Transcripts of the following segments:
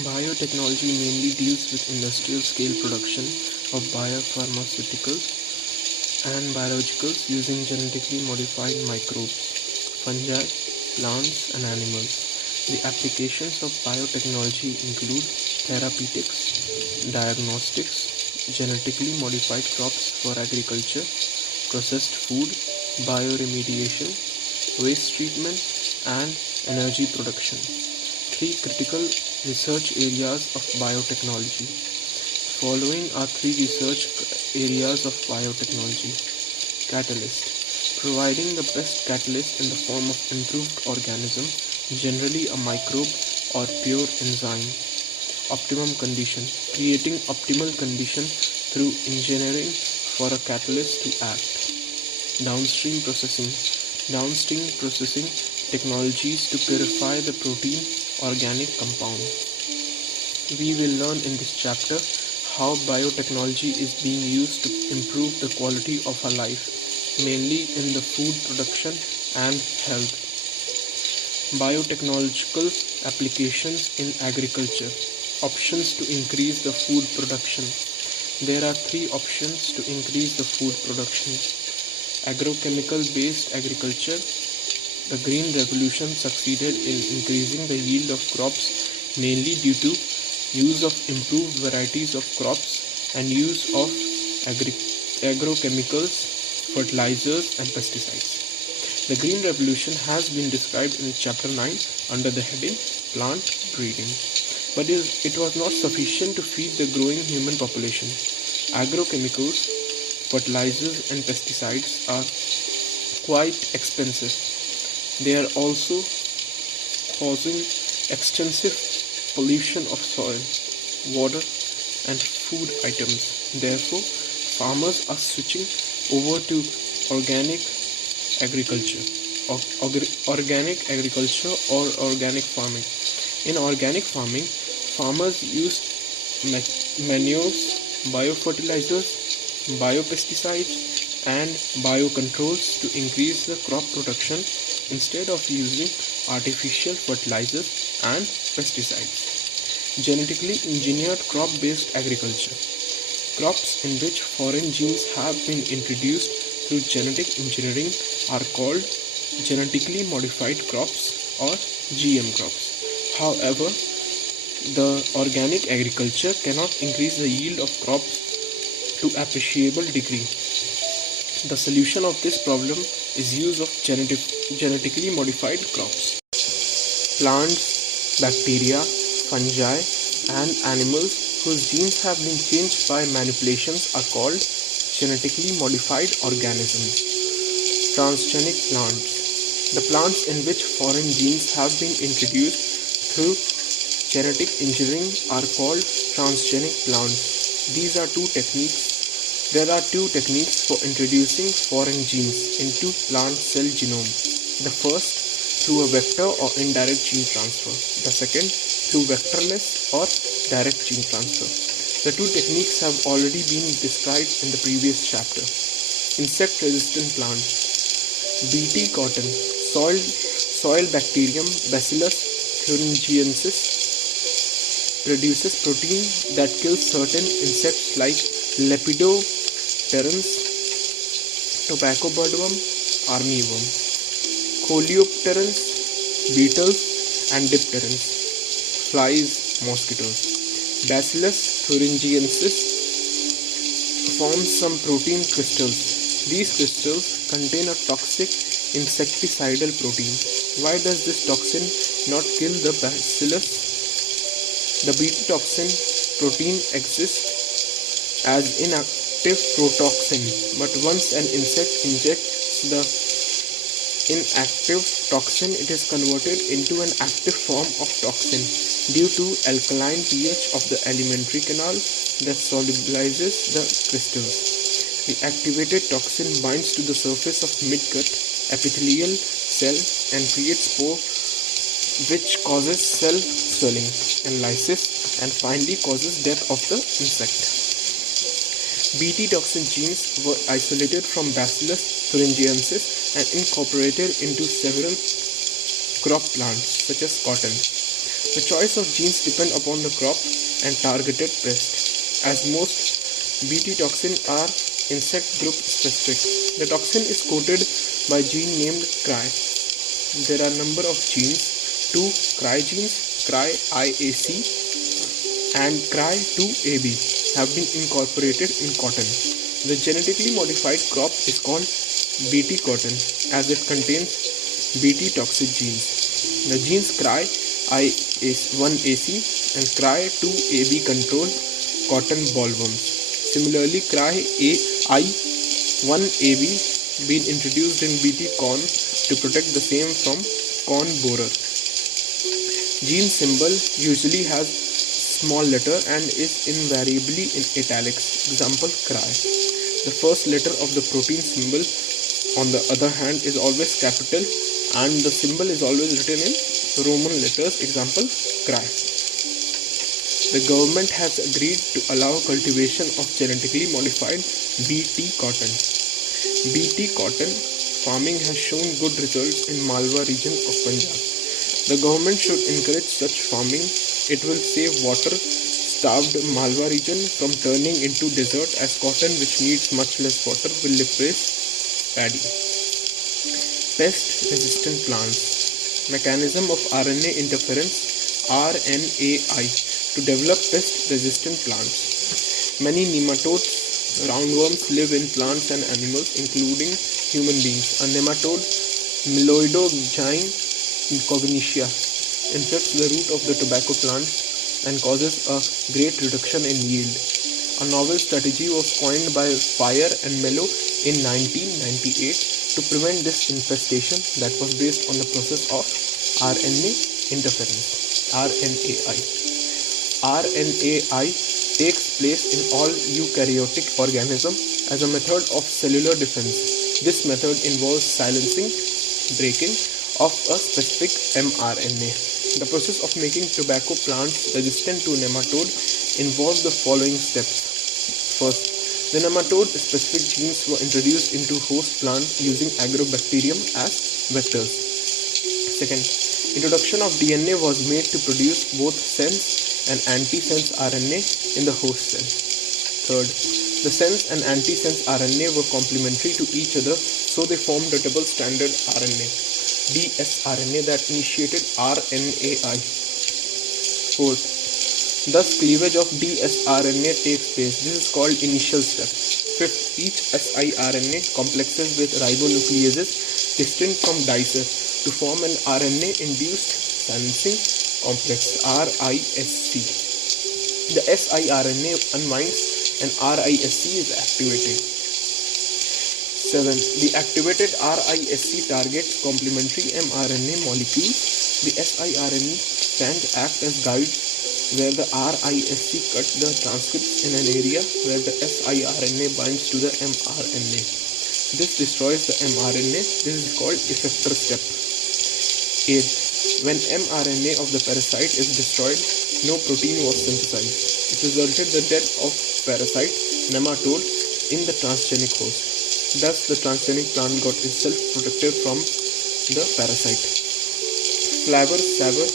Biotechnology mainly deals with industrial scale production of biopharmaceuticals and biologicals using genetically modified microbes, fungi, plants, and animals. The applications of biotechnology include therapeutics, diagnostics, genetically modified crops for agriculture, processed food, bioremediation, waste treatment, and energy production. Three critical research areas of biotechnology. Following are three research areas of biotechnology. Catalyst. Providing the best catalyst in the form of improved organism, generally a microbe or pure enzyme. Optimum condition. Creating optimal condition through engineering for a catalyst to act. Downstream processing. Downstream processing technologies to purify the protein organic compound. We will learn in this chapter how biotechnology is being used to improve the quality of our life, mainly in the food production and health. Biotechnological applications in agriculture. Options to increase the food production. There are three options to increase the food production. Agrochemical based agriculture. The Green Revolution succeeded in increasing the yield of crops mainly due to use of improved varieties of crops and use of agrochemicals, fertilizers and pesticides. The Green Revolution has been described in chapter 9 under the heading Plant Breeding. But it was not sufficient to feed the growing human population. Agrochemicals, fertilizers and pesticides are quite expensive. They are also causing extensive pollution of soil, water and food items. Therefore, farmers are switching over to organic agriculture or organic farming. In organic farming, farmers use manures, biofertilizers, biopesticides and biocontrols to increase the crop production instead of using artificial fertilizers and pesticides. Genetically engineered crop-based agriculture. Crops in which foreign genes have been introduced through genetic engineering are called genetically modified crops or GM crops. However, the organic agriculture cannot increase the yield of crops to appreciable degree. The solution of this problem is use of genetically modified crops. Plants, bacteria, fungi and animals whose genes have been changed by manipulations are called genetically modified organisms. Transgenic plants. The plants in which foreign genes have been introduced through genetic engineering are called transgenic plants. There are two techniques for introducing foreign genes into plant cell genome. The first, through a vector or indirect gene transfer. The second, through vectorless or direct gene transfer. The two techniques have already been described in the previous chapter. Insect-resistant plants. Bt cotton. Soil bacterium Bacillus thuringiensis produces protein that kills certain insects like Lepidopterans, tobacco birdworm, armyworm, coleopterans, beetles and dipterans, flies, mosquitoes. Bacillus thuringiensis forms some protein crystals. These crystals contain a toxic insecticidal protein. Why does this toxin not kill the bacillus? The Bt toxin protein exists as inactive protoxin, but once an insect injects the inactive toxin, it is converted into an active form of toxin due to alkaline pH of the alimentary canal that solubilizes the crystals. The activated toxin binds to the surface of midgut epithelial cell and creates spore, which causes cell swelling and lysis and finally causes death of the insect. Bt toxin genes were isolated from Bacillus thuringiensis and incorporated into several crop plants such as cotton. The choice of genes depend upon the crop and targeted pest, as most Bt toxin are insect group specific. The toxin is coated by gene named CRY. There are number of genes, two CRY genes, CRY IAC and CRY2AB have been incorporated in cotton. The genetically modified crop is called Bt cotton as it contains Bt toxic genes. The genes CRY1AC and CRY2AB control cotton bollworms. Similarly, CRY1AB been introduced in Bt corn to protect the same from corn borer. Gene symbol usually has small letter and is invariably in italics. Example, CRY. The first letter of the protein symbol, on the other hand, is always capital and the symbol is always written in Roman letters. Example, CRY. The government has agreed to allow cultivation of genetically modified Bt cotton. Bt cotton farming has shown good results in Malwa region of Punjab. The government should encourage such farming. It will save water-starved Malwa region from turning into desert, as cotton, which needs much less water, will replace paddy. Pest-resistant plants. Mechanism of RNA interference (RNAi) to develop pest-resistant plants. Many nematodes, roundworms, live in plants and animals, including human beings. A nematode, Meloidogyne incognitia, infects the root of the tobacco plant and causes a great reduction in yield. A novel strategy was coined by Fire and Mello in 1998 to prevent this infestation that was based on the process of RNA interference, RNAi. RNAi takes place in all eukaryotic organisms as a method of cellular defense. This method involves silencing, breaking of a specific mRNA. The process of making tobacco plants resistant to nematode involves the following steps. First, the nematode-specific genes were introduced into host plant using Agrobacterium as vectors. Second, introduction of DNA was made to produce both sense and antisense RNA in the host cell. Third, the sense and antisense RNA were complementary to each other, so they formed a double-stranded RNA. dsRNA that initiated RNAi. Fourth, thus cleavage of dsRNA takes place. This is called initial step. Fifth, each siRNA complexes with ribonucleases distinct from dicer to form an RNA-induced silencing complex RISC. The siRNA unwinds and RISC is activated. 7. The activated RISC targets complementary mRNA molecules. The siRNA strands act as guides where the RISC cut the transcripts in an area where the siRNA binds to the mRNA. This destroys the mRNA. This is called effector step. 8. When mRNA of the parasite is destroyed, no protein was synthesized. It resulted in the death of parasite nematode in the transgenic host. Thus, the transgenic plant got itself protected from the parasite. Flavor-saver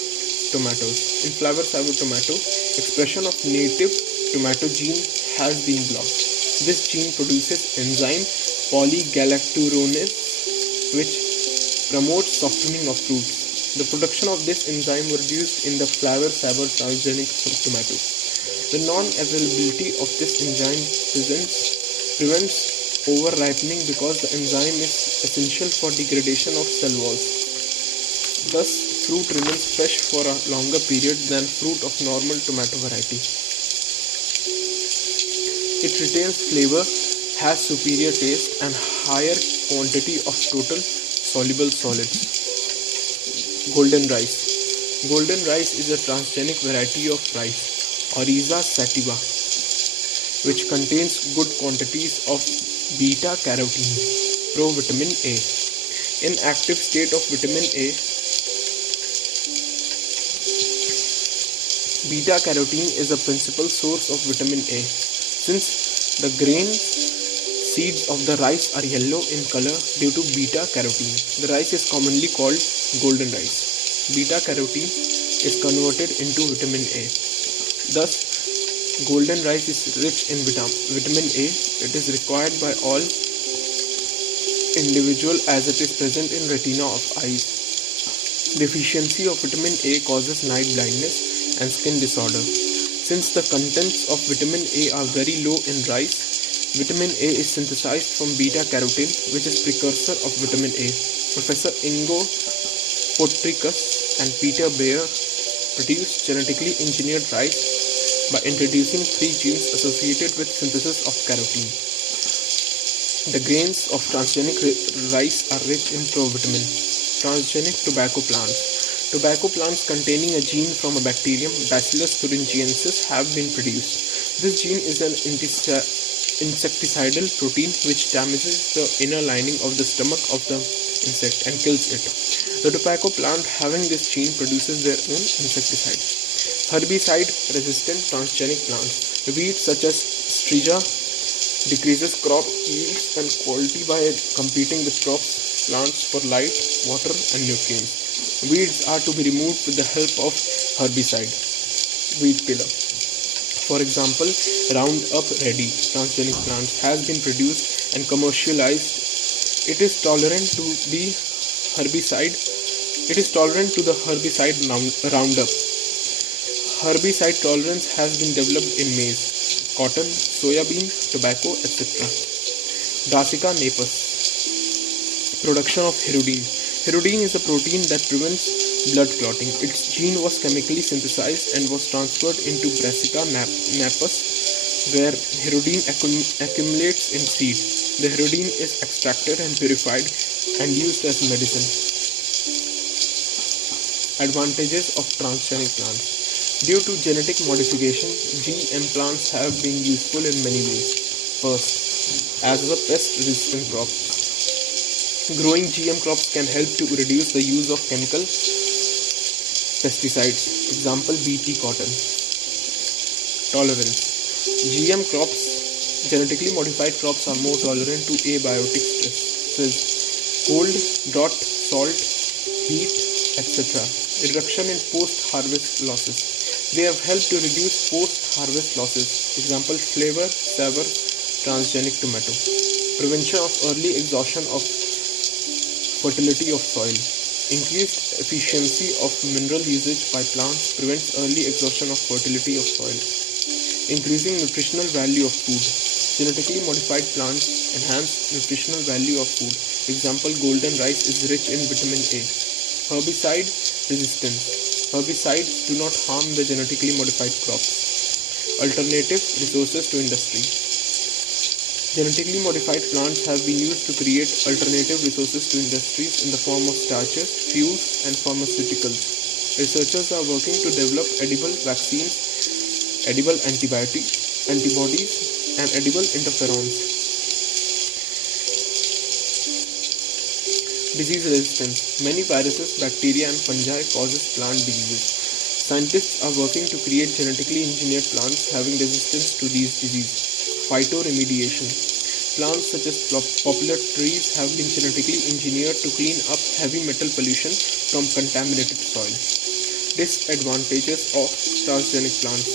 tomatoes. In flavor-saver tomato, expression of native tomato gene has been blocked. This gene produces enzyme polygalacturonase, which promotes softening of fruits. The production of this enzyme was reduced in the flavor-saver transgenic tomato. The non-availability of this enzyme prevents over-ripening because the enzyme is essential for degradation of cell walls. Thus, fruit remains fresh for a longer period than fruit of normal tomato variety. It retains flavor, has superior taste and higher quantity of total soluble solids. Golden rice. Golden rice is a transgenic variety of rice, Oryza sativa, which contains good quantities of beta-carotene, provitamin A. In active state of vitamin A, beta-carotene is a principal source of vitamin A. Since the grain seeds of the rice are yellow in color due to beta-carotene, the rice is commonly called golden rice. Beta-carotene is converted into vitamin A. Thus, golden rice is rich in vitamin A. It is required by all individual as it is present in retina of eyes. Deficiency of vitamin A causes night blindness and skin disorder. Since the contents of vitamin A are very low in rice, vitamin A is synthesized from beta-carotene, which is precursor of vitamin A. Professor Ingo Potricus and Peter Bayer produced genetically engineered rice by introducing 3 genes associated with synthesis of carotene. The grains of transgenic rice are rich in provitamin. Transgenic tobacco plants. Tobacco plants containing a gene from a bacterium, Bacillus thuringiensis, have been produced. This gene is an insecticidal protein which damages the inner lining of the stomach of the insect and kills it. The tobacco plant having this gene produces their own insecticide. Herbicide-resistant transgenic plants. Weeds such as Striga decreases crop yields and quality by competing with plants for light, water and nutrients. Weeds are to be removed with the help of herbicide, weed killer. For example, Roundup Ready transgenic plants has been produced and commercialized. It is tolerant to the herbicide Roundup. Herbicide tolerance has been developed in maize, cotton, soybean, tobacco, etc. Brassica napus. Production of hirudine. Hirudine is a protein that prevents blood clotting. Its gene was chemically synthesized and was transferred into Brassica napus, where hirudine accumulates in seed. The hirudine is extracted and purified and used as medicine. Advantages of transgenic plants. Due to genetic modification, GM plants have been useful in many ways. First, as a pest-resistant crop. Growing GM crops can help to reduce the use of chemical pesticides. Example, BT cotton. Tolerance. GM crops, genetically modified crops, are more tolerant to abiotic stresses, cold, drought, salt, heat, etc. Reduction in post-harvest losses. They have helped to reduce post-harvest losses. Example, flavor, savor, transgenic tomato. Prevention of early exhaustion of fertility of soil. Increased efficiency of mineral usage by plants prevents early exhaustion of fertility of soil. Increasing nutritional value of food. Genetically modified plants enhance nutritional value of food. Example, golden rice is rich in vitamin A. Herbicide resistance. Herbicides do not harm the genetically modified crops. Alternative resources to industry. Genetically modified plants have been used to create alternative resources to industries in the form of starches, fuels, and pharmaceuticals. Researchers are working to develop edible vaccines, edible antibodies, and edible interferons. Disease resistance. Many viruses, bacteria, and fungi causes plant diseases. Scientists are working to create genetically engineered plants having resistance to these diseases. Phytoremediation. Plants such as poplar trees have been genetically engineered to clean up heavy metal pollution from contaminated soil. Disadvantages of transgenic plants.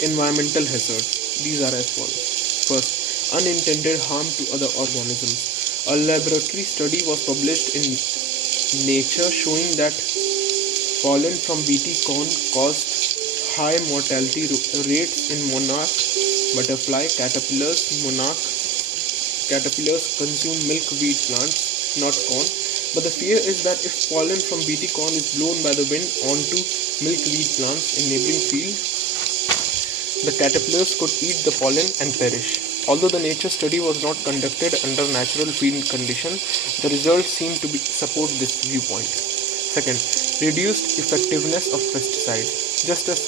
Environmental hazards. These are as follows. First, unintended harm to other organisms. A laboratory study was published in Nature showing that pollen from BT corn caused high mortality rates in monarch butterfly caterpillars. Monarch caterpillars consume milkweed plants, not corn. But the fear is that if pollen from BT corn is blown by the wind onto milkweed plants in neighboring fields, the caterpillars could eat the pollen and perish. Although the nature study was not conducted under natural field conditions, the results seem to support this viewpoint. Second, reduced effectiveness of pesticides. Just as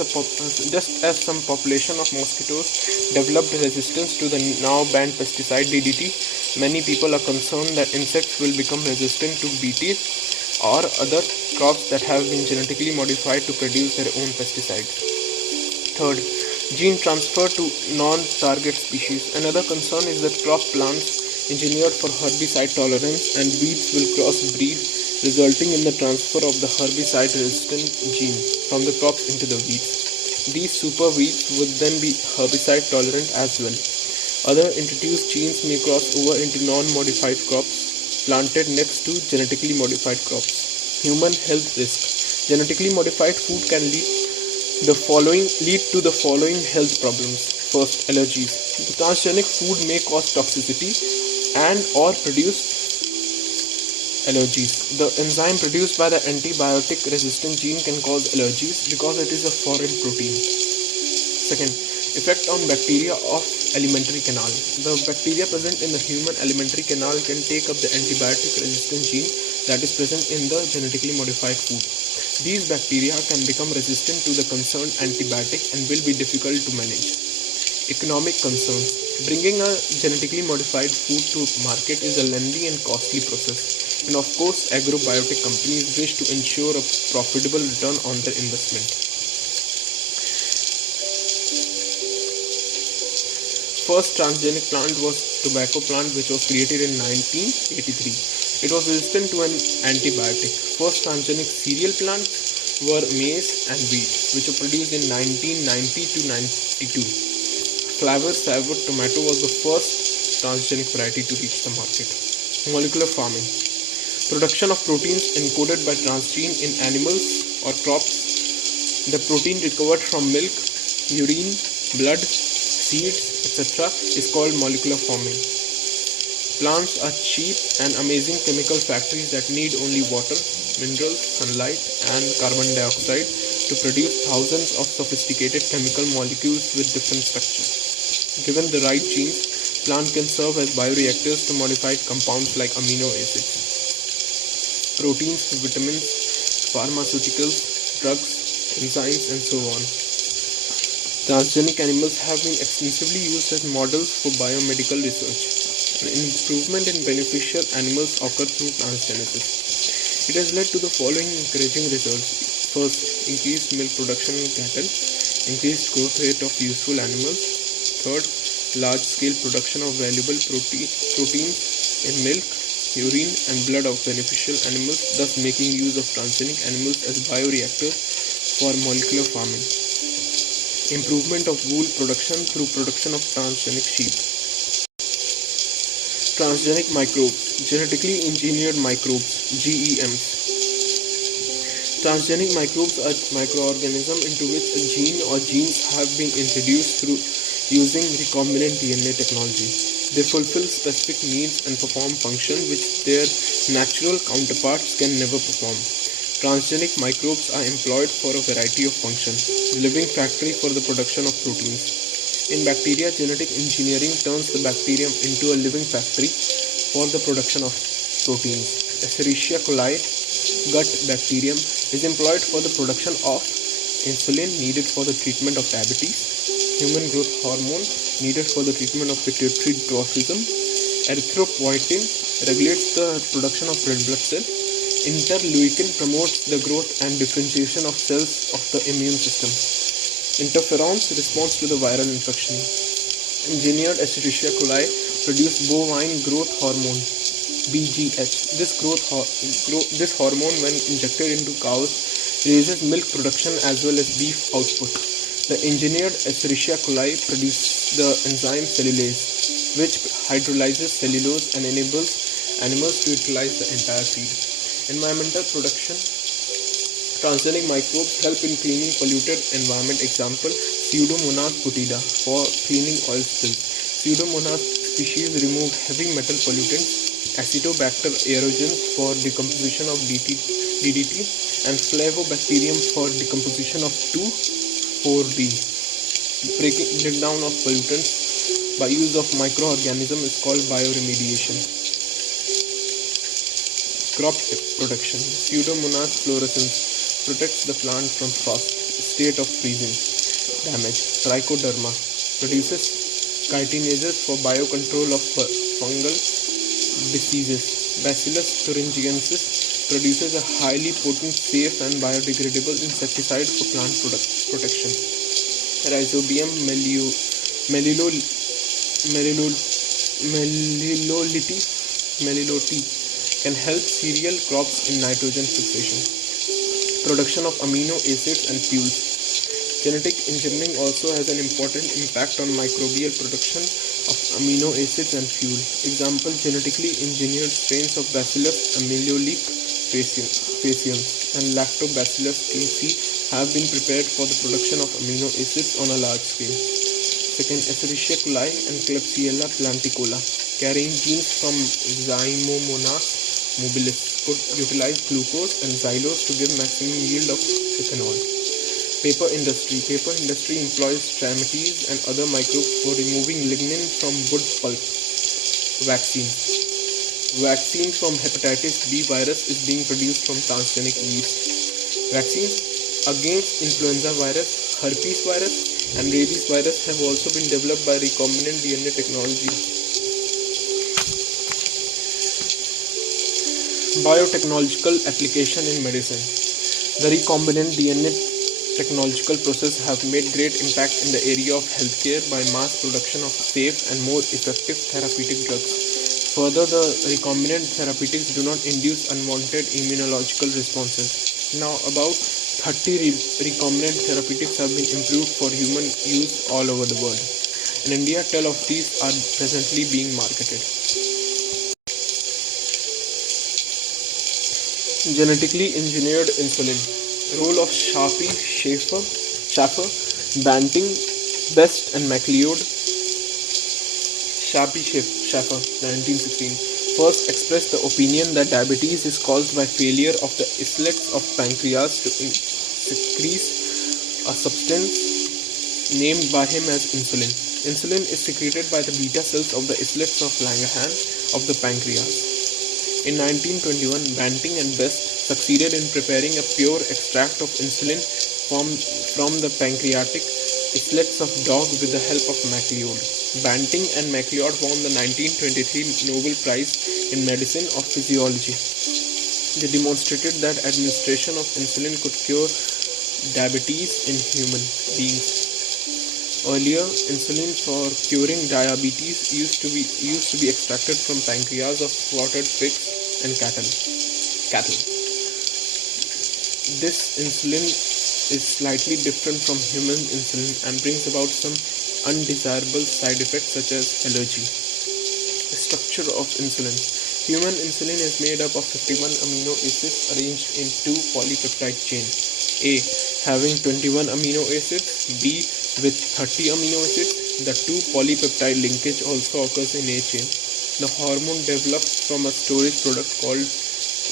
some population of mosquitoes developed resistance to the now banned pesticide DDT, many people are concerned that insects will become resistant to BT or other crops that have been genetically modified to produce their own pesticides. Third, gene transfer to non-target species. Another concern is that crop plants engineered for herbicide tolerance and weeds will crossbreed resulting in the transfer of the herbicide-resistant gene from the crops into the weeds. These super weeds would then be herbicide-tolerant as well. Other introduced genes may cross over into non-modified crops planted next to genetically modified crops. Human health risk. Genetically modified food can lead to the following health problems. First, allergies. The transgenic food may cause toxicity and or produce allergies. The enzyme produced by the antibiotic resistant gene can cause allergies because it is a foreign protein. Second, effect on bacteria of alimentary canal. The bacteria present in the human alimentary canal can take up the antibiotic resistant gene that is present in the genetically modified food. These bacteria can become resistant to the concerned antibiotic and will be difficult to manage. Economic concerns. Bringing a genetically modified food to market is a lengthy and costly process. And of course, agrobiotic companies wish to ensure a profitable return on their investment. First transgenic plant was tobacco plant, which was created in 1983. It was resistant to an antibiotic. First transgenic cereal plants were maize and wheat, which were produced in 1990 to 92. Flavor Savour tomato was the first transgenic variety to reach the market. Molecular farming. Production of proteins encoded by transgene in animals or crops. The protein recovered from milk, urine, blood, seeds, etc. is called molecular farming. Plants are cheap and amazing chemical factories that need only water, minerals, sunlight, and carbon dioxide to produce thousands of sophisticated chemical molecules with different structures. Given the right genes, plant can serve as bioreactors to modified compounds like amino acids, proteins, vitamins, pharmaceuticals, drugs, enzymes, and so on. Transgenic animals have been extensively used as models for biomedical research. An improvement in beneficial animals occur through transgenesis. It has led to the following encouraging results. First, increased milk production in cattle, increased growth rate of useful animals. Third, large-scale production of valuable proteins in milk, urine, and blood of beneficial animals, thus making use of transgenic animals as bioreactors for molecular farming. Improvement of wool production through production of transgenic sheep. Transgenic microbes, genetically engineered microbes, GEMs. Transgenic microbes are microorganisms into which a gene or genes have been introduced through using recombinant DNA technology. They fulfill specific needs and perform functions which their natural counterparts can never perform. Transgenic microbes are employed for a variety of functions. Living factory for the production of proteins. In bacteria, genetic engineering turns the bacterium into a living factory for the production of proteins. Escherichia coli, gut bacterium, is employed for the production of insulin needed for the treatment of diabetes, human growth hormone needed for the treatment of pituitary dwarfism. Erythropoietin regulates the production of red blood cell. Interleukin promotes the growth and differentiation of cells of the immune system. Interferons responds to the viral infection. Engineered Escherichia coli produce bovine growth hormone BGH. This hormone, when injected into cows, raises milk production as well as beef output. The engineered Escherichia coli produces the enzyme cellulase, which hydrolyzes cellulose and enables animals to utilize the entire feed. Environmental production. Transgenic microbes help in cleaning polluted environment. Example, Pseudomonas putida for cleaning oil spills. Pseudomonas species remove heavy metal pollutants. Acetobacter aerogens for decomposition of DDT, and Flavobacterium for decomposition of 2,4-D. Breakdown of pollutants by use of microorganisms is called bioremediation. Crop protection. Pseudomonas fluorescens protects the plant from frost, state of freezing, damage. Trichoderma produces chitinases for biocontrol of fungal diseases. Bacillus thuringiensis produces a highly potent, safe and biodegradable insecticide for plant protection. Rhizobium meliloti can help cereal crops in nitrogen fixation. Production of amino acids and fuels. Genetic engineering also has an important impact on microbial production of amino acids and fuel. Example, genetically engineered strains of Bacillus ammoniaceans and Lactobacillus kimchi have been prepared for the production of amino acids on a large scale. Second, Escherichia coli and Klebsiella planticola, carrying genes from Zymomonas mobilis, could utilize glucose and xylose to give maximum yield of ethanol. Paper industry. Paper industry employs Stramatides and other microbes for removing lignin from wood pulp. Vaccines. Vaccine from hepatitis B virus is being produced from transgenic yeast. Vaccines against influenza virus, herpes virus, and rabies virus have also been developed by recombinant DNA technology. Biotechnological application in medicine. The recombinant DNA technological process have made great impact in the area of healthcare by mass production of safe and more effective therapeutic drugs. Further, the recombinant therapeutics do not induce unwanted immunological responses. Now, about 30 recombinant therapeutics have been improved for human use all over the world. In India, 12 of these are presently being marketed. Genetically engineered insulin. Role of Sharpie, Schaffer, Banting, Best and MacLeod. Sharpie, Schaffer, 1916. First expressed the opinion that diabetes is caused by failure of the islets of pancreas to secrete a substance named by him as insulin. Insulin is secreted by the beta cells of the islets of Langerhans of the pancreas. In 1921, Banting and Best succeeded in preparing a pure extract of insulin from the pancreatic islets of dog with the help of MacLeod. Banting and MacLeod won the 1923 Nobel Prize in Medicine or Physiology. They demonstrated that administration of insulin could cure diabetes in human beings. Earlier, insulin for curing diabetes used to be extracted from pancreas of slaughtered pigs and cattle. This insulin is slightly different from human insulin and brings about some undesirable side effects such as allergy. The structure of insulin. Human insulin is made up of 51 amino acids arranged in 2 polypeptide chain. A having 21 amino acids, B with 30 amino acids. The 2 polypeptide linkage also occurs in A chain. The hormone develops from a storage product called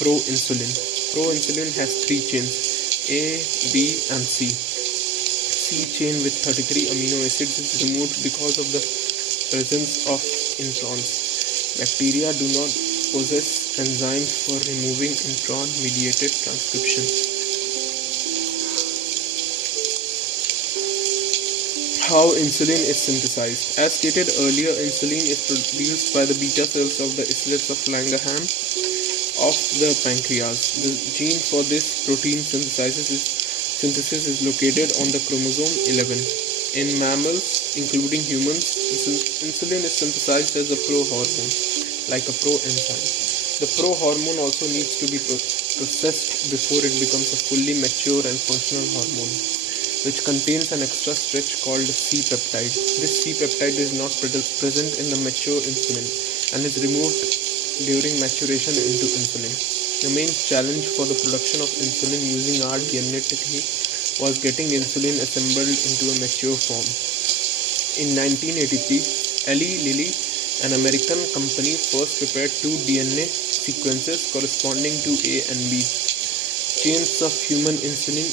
proinsulin. Proinsulin has 3 chains, A, B and C. C chain with 33 amino acids is removed because of the presence of introns. Bacteria do not possess enzymes for removing intron-mediated transcription. How insulin is synthesized. As stated earlier, insulin is produced by the beta cells of the islets of Langerhans of the pancreas. The gene for this protein synthesis is located on the chromosome 11. In mammals, including humans, insulin is synthesized as a prohormone, like a proenzyme. The prohormone also needs to be processed before it becomes a fully mature and functional hormone, which contains an extra stretch called C-peptide. This C-peptide is not present in the mature insulin and is removed during maturation into insulin. The main challenge for the production of insulin using rDNA technique was getting insulin assembled into a mature form. In 1983, Eli Lilly, an American company, first prepared 2 DNA sequences corresponding to A and B chains of human insulin,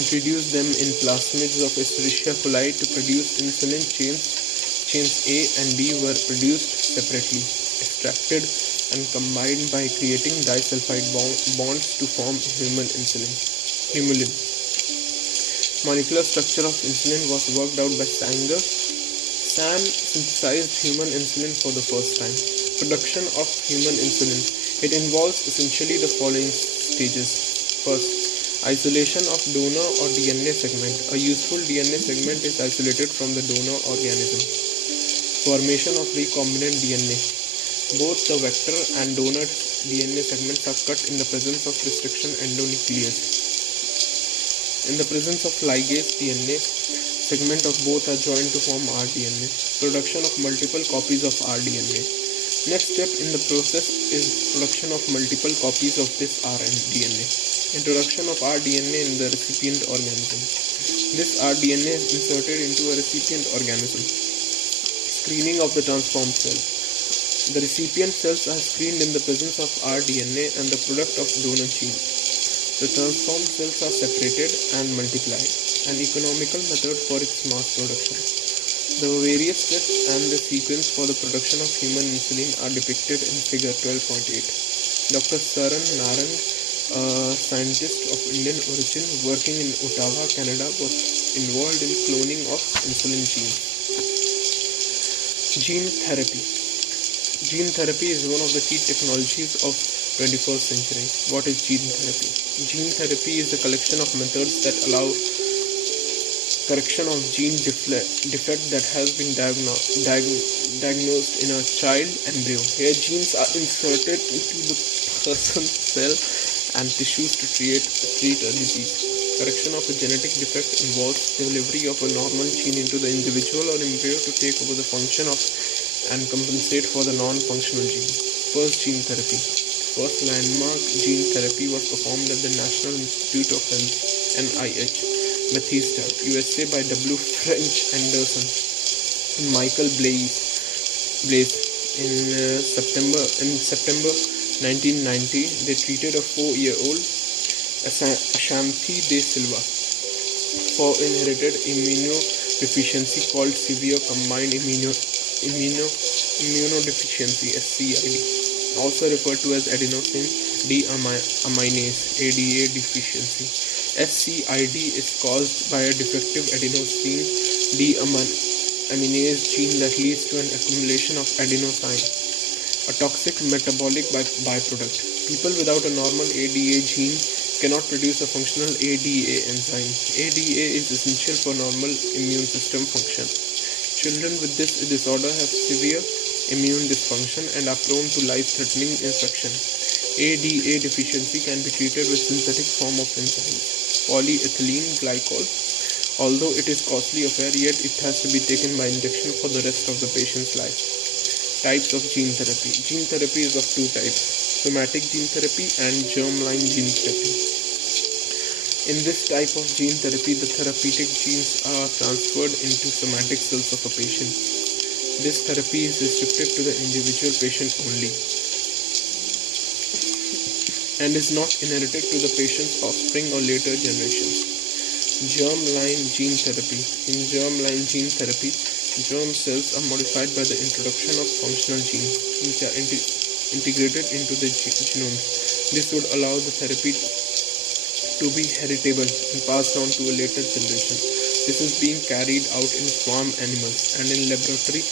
introduced them in plasmids of Escherichia coli to produce insulin chains. Chains A and B were produced separately, extracted and combined by creating disulfide bonds to form human insulin. Humulin. Molecular structure of insulin was worked out by Sanger. San synthesized human insulin for the first time. Production of human insulin. It involves essentially the following stages. First, isolation of donor or DNA segment. A useful DNA segment is isolated from the donor organism. Formation of recombinant DNA. Both the vector and donor DNA segments are cut in the presence of restriction endonuclease. In the presence of ligase, DNA segment of both are joined to form rDNA. Production of multiple copies of rDNA. Next step in the process is production of multiple copies of this rDNA. Introduction of rDNA in the recipient organism. This rDNA is inserted into a recipient organism. Screening of the transformed cell. The recipient cells are screened in the presence of rDNA and the product of donor gene. The transformed cells are separated and multiplied, an economical method for its mass production. The various steps and the sequence for the production of human insulin are depicted in figure 12.8. Dr. Saran Narang, a scientist of Indian origin working in Ottawa, Canada, was involved in cloning of insulin genes. Gene therapy. Gene therapy is one of the key technologies of 21st century. What is gene therapy? Gene therapy is a collection of methods that allow correction of gene defect that has been diagnosed in a child embryo. Here genes are inserted into the person's cell and tissues to treat a disease. Correction of a genetic defect involves delivery of a normal gene into the individual or embryo to take over the function of and compensate for the non-functional gene. First gene therapy. First landmark gene therapy was performed at the National Institute of Health (NIH), Bethesda, USA by W. French Anderson and Michael Blaise. In September 1990, they treated a 4-year-old Ashanti De Silva for inherited immunodeficiency called severe combined immunodeficiency (SCID), also referred to as adenosine deaminase (ADA) deficiency. SCID is caused by a defective adenosine deaminase gene that leads to an accumulation of adenosine, a toxic metabolic byproduct. People without a normal ADA gene cannot produce a functional ADA enzyme. ADA is essential for normal immune system function. Children with this disorder have severe immune dysfunction and are prone to life-threatening infection. ADA deficiency can be treated with synthetic form of enzymes, polyethylene glycol. Although it is costly affair, yet it has to be taken by injection for the rest of the patient's life. Types of gene therapy. Gene therapy is of two types: somatic gene therapy and germline gene therapy. In this type of gene therapy, the therapeutic genes are transferred into somatic cells of a patient. This therapy is restricted to the individual patient only and is not inherited to the patient's offspring or later generations. Germline gene therapy. In germline gene therapy, germ cells are modified by the introduction of functional genes, which are integrated into the genome. This would allow the therapy to be heritable and passed on to a later generation. This is being carried out in farm animals and in laboratory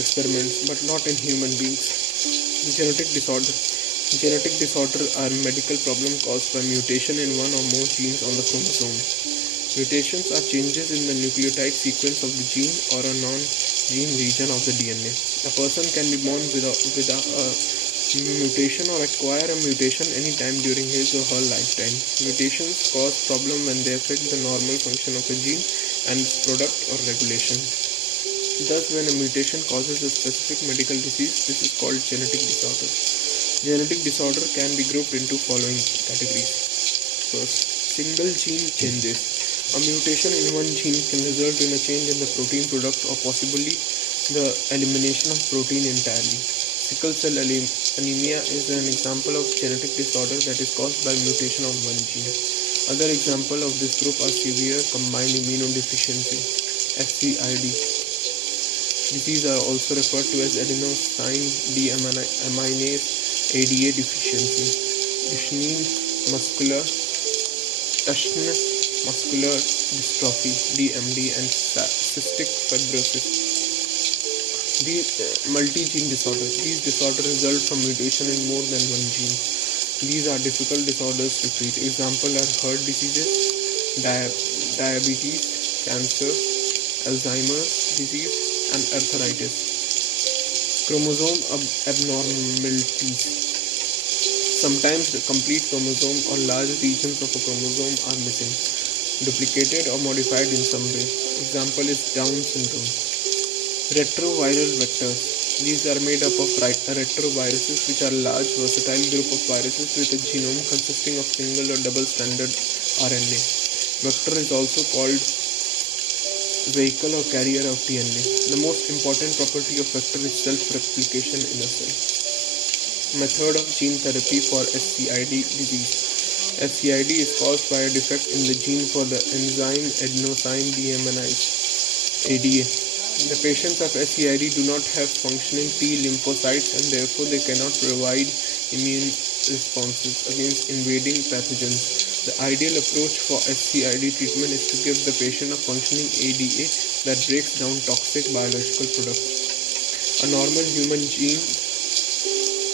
experiments, but not in human beings. Genetic disorder. Genetic disorder are medical problems caused by mutation in one or more genes on the chromosome. Mutations are changes in the nucleotide sequence of the gene or a non-gene region of the DNA. A person can be born with a mutation or acquire a mutation anytime during his or her lifetime. Mutations cause problems when they affect the normal function of a gene and its product or regulation. Thus, when a mutation causes a specific medical disease, this is called genetic disorder. Genetic disorder can be grouped into following categories. First, single gene changes. A mutation in one gene can result in a change in the protein product or possibly the elimination of protein entirely. Sickle cell anemia is an example of genetic disorder that is caused by mutation of one gene. Other examples of this group are severe combined immunodeficiency (SCID). Disease are also referred to as adenosine deaminase (ADA) deficiency, Duchenne muscular dystrophy (DMD), and cystic fibrosis. These multi-gene disorders. These disorders result from mutation in more than one gene. These are difficult disorders to treat. Examples are heart diseases, diabetes, cancer, Alzheimer's disease, and arthritis. Chromosome abnormalities. Sometimes the complete chromosome or large regions of a chromosome are missing, duplicated or modified in some way. Example is Down syndrome. Retroviral vectors. These are made up of retroviruses, which are large versatile group of viruses with a genome consisting of single or double stranded RNA. Vector is also called vehicle or carrier of DNA. The most important property of vector is self-replication in a cell. Method of gene therapy for SCID disease. SCID is caused by a defect in the gene for the enzyme adenosine deaminase ADA. The patients of SCID do not have functioning T lymphocytes and therefore they cannot provide immune responses against invading pathogens. The ideal approach for SCID treatment is to give the patient a functioning ADA that breaks down toxic biological products. A normal human gene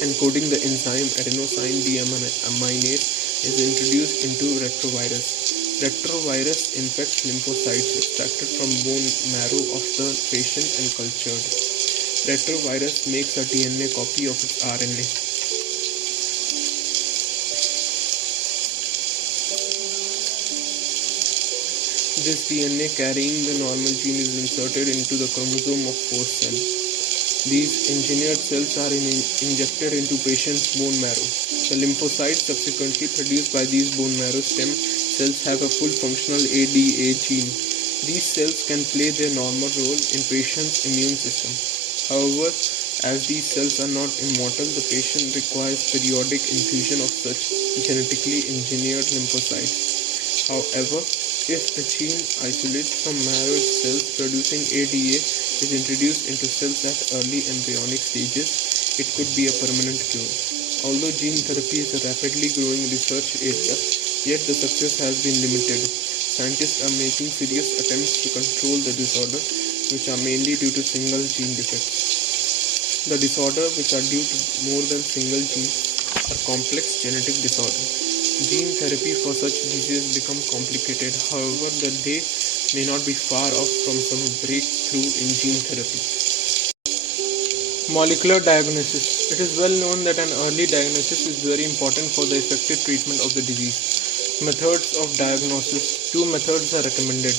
encoding the enzyme adenosine deaminase is introduced into retrovirus. Retrovirus infects lymphocytes extracted from bone marrow of the patient and cultured. Retrovirus makes a DNA copy of its RNA. This DNA carrying the normal gene is inserted into the chromosome of host cell. These engineered cells are injected into patient's bone marrow. The lymphocytes subsequently produced by these bone marrow stem cells have a full functional ADA gene. These cells can play their normal role in patient's immune system. However, as these cells are not immortal, the patient requires periodic infusion of such genetically engineered lymphocytes. However, if the gene isolates from marrow cells producing ADA is introduced into cells at early embryonic stages, it could be a permanent cure. Although gene therapy is a rapidly growing research area, yet the success has been limited. Scientists are making serious attempts to control the disorder, which are mainly due to single gene defects. The disorders which are due to more than single gene are complex genetic disorders. Gene therapy for such diseases become complicated. However, they may not be far off from some breakthrough in gene therapy. Molecular diagnosis. It is well known that an early diagnosis is very important for the effective treatment of the disease. Methods of diagnosis. Two methods are recommended: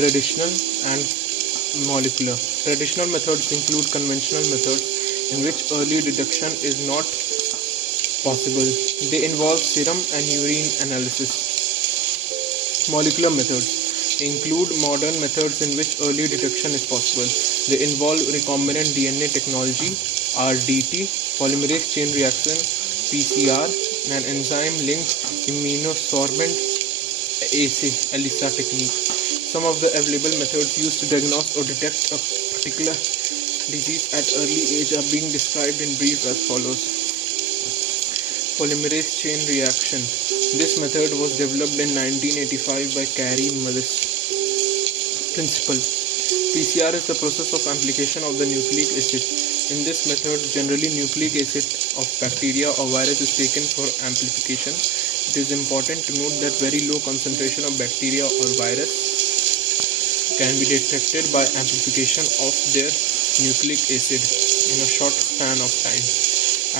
traditional and molecular. Traditional methods include conventional methods in which early detection is not possible. They involve serum and urine analysis. Molecular methods include modern methods in which early detection is possible. They involve recombinant DNA technology, RDT, polymerase chain reaction, PCR, and enzyme-linked immunosorbent assay (ELISA) technique. Some of the available methods used to diagnose or detect a particular disease at early age are being described in brief as follows. Polymerase chain reaction. This method was developed in 1985 by Carey Mullis. Principle. PCR is the process of amplification of the nucleic acid. In this method, generally nucleic acid of bacteria or virus is taken for amplification. It is important to note that very low concentration of bacteria or virus can be detected by amplification of their nucleic acid in a short span of time.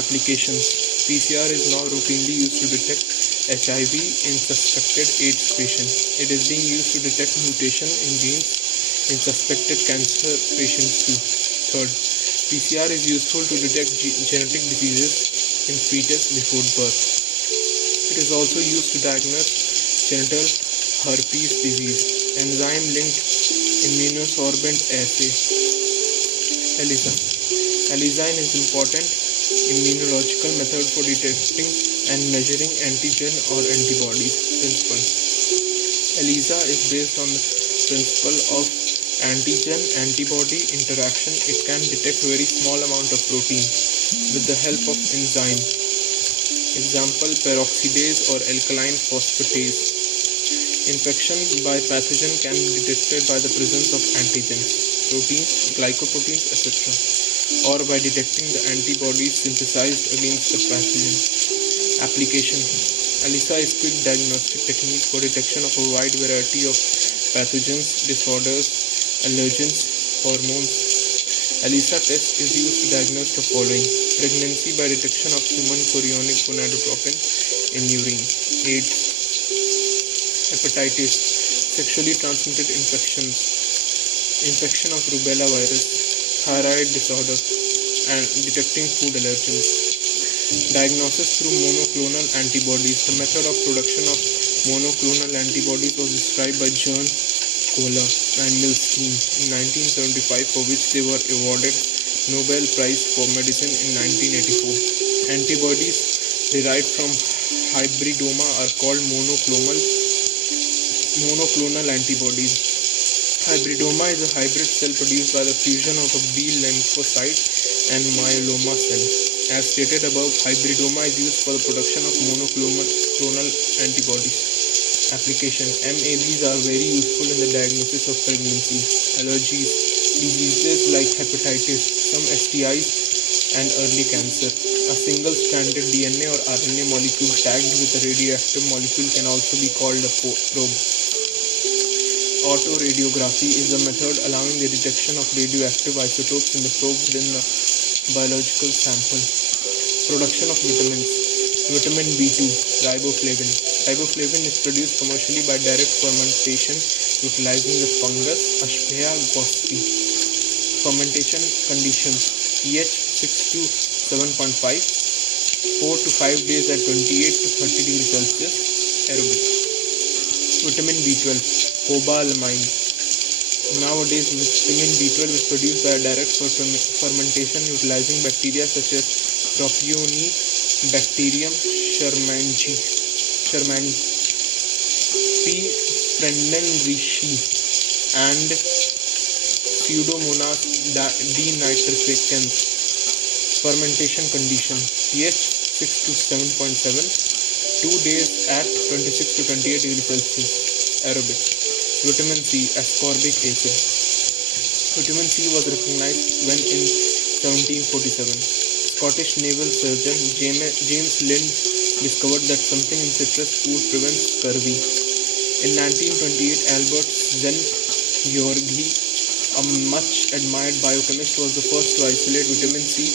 Applications. PCR is now routinely used to detect HIV in suspected AIDS patients. It is being used to detect mutation in genes in suspected cancer patients too. Third, PCR is useful to detect genetic diseases in fetus before birth. It is also used to diagnose genital herpes disease. Enzyme-linked immunosorbent assay. ELISA. ELISA is important immunological method for detecting and measuring antigen or antibodies. Principle. ELISA is based on the principle of antigen-antibody interaction. It can detect very small amount of protein with the help of enzyme. Example, peroxidase or alkaline phosphatase. Infection by pathogen can be detected by the presence of antigens, proteins, glycoproteins, etc., or by detecting the antibodies synthesized against the pathogen. Application. ELISA is quick diagnostic technique for detection of a wide variety of pathogens, disorders, allergens, hormones, ELISA test is used to diagnose the following: pregnancy by detection of human chorionic gonadotropin in urine, AIDS, hepatitis, sexually transmitted infections, infection of rubella virus, thyroid disorder, and detecting food allergens. Diagnosis through monoclonal antibodies. The method of production of monoclonal antibodies was described by John Kohler and Milstein in 1975, for which they were awarded Nobel Prize for Medicine in 1984. Antibodies derived from hybridoma are called monoclonal antibodies. Hybridoma is a hybrid cell produced by the fusion of a B lymphocyte and myeloma cell. As stated above, hybridoma is used for the production of monoclonal antibodies. Application: MABs are very useful in the diagnosis of pregnancy, allergies, diseases like hepatitis, some STIs, and early cancer. A single-stranded DNA or RNA molecule tagged with a radioactive molecule can also be called a probe. Autoradiography is a method allowing the detection of radioactive isotopes in the probe within the biological sample. Production of vitamins. Vitamin B2, riboflavin. Riboflavin is produced commercially by direct fermentation utilizing the fungus Aspergillus gospi. Fermentation conditions: pH 6 to 7.5, 4 to 5 days at 28 to 30 degrees Celsius, aerobic. Vitamin B12, cobalamin. Nowadays, vitamin B12 is produced by direct fermentation utilizing bacteria such as Propionibacterium shermani, P. frandenrichi, and Pseudomonas denitrificans. Fermentation condition: pH 6 to 7.7, 2 days at 26 to 28 degrees Celsius, aerobic. Vitamin C, ascorbic acid. Vitamin C was recognized when in 1747. Scottish naval surgeon James Lind discovered that something in citrus food prevents scurvy. In 1928, Albert Szent-Györgyi, a much admired biochemist, was the first to isolate vitamin C.